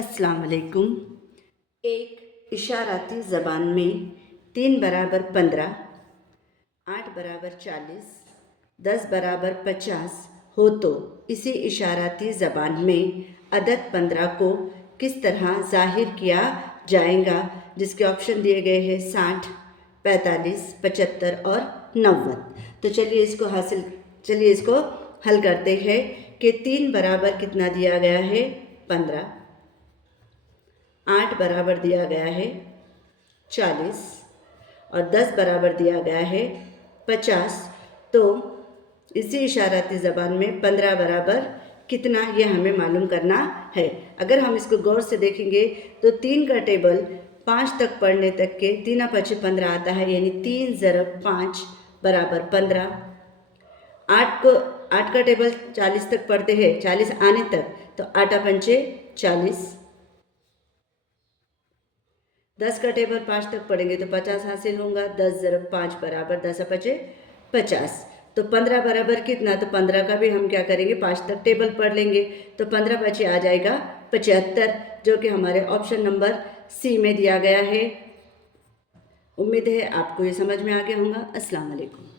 अस्सलाम वालेकुम। एक इशाराती ज़बान में 3 बराबर 15, 8 बराबर 40, 10 बराबर 50 हो तो इसी इशाराती ज़बान में अदद 15 को किस तरह ज़ाहिर किया जाएगा, जिसके ऑप्शन दिए गए हैं 60, 45, 75 और 90। तो चलिए इसको हल करते हैं कि 3 बराबर कितना दिया गया है 15, 8 बराबर दिया गया है 40 और 10 बराबर दिया गया है 50। तो इसी इशाराती ज़बान में 15 बराबर कितना, ये हमें मालूम करना है। अगर हम इसको गौर से देखेंगे तो 3 का टेबल 5 तक पढ़ने तक के 3 पचे 15 आता है, यानी 3 ज़रब 5 बराबर 15। 8 का टेबल 40 तक पढ़ते हैं, 40 आने तक, तो 8 पंचे 40। 10 का टेबल 5 तक पढ़ेंगे तो 50 हासिल होगा। 10 ज़रब 5 बराबर 10 पचे 50। तो 15 बराबर कितना, तो 15 का भी हम क्या करेंगे 5 तक टेबल पढ़ लेंगे, तो 15 पचे आ जाएगा 75, जो कि हमारे ऑप्शन नंबर सी में दिया गया है। उम्मीद है आपको ये समझ में आ गया होगा। अस्सलाम वालेकुम।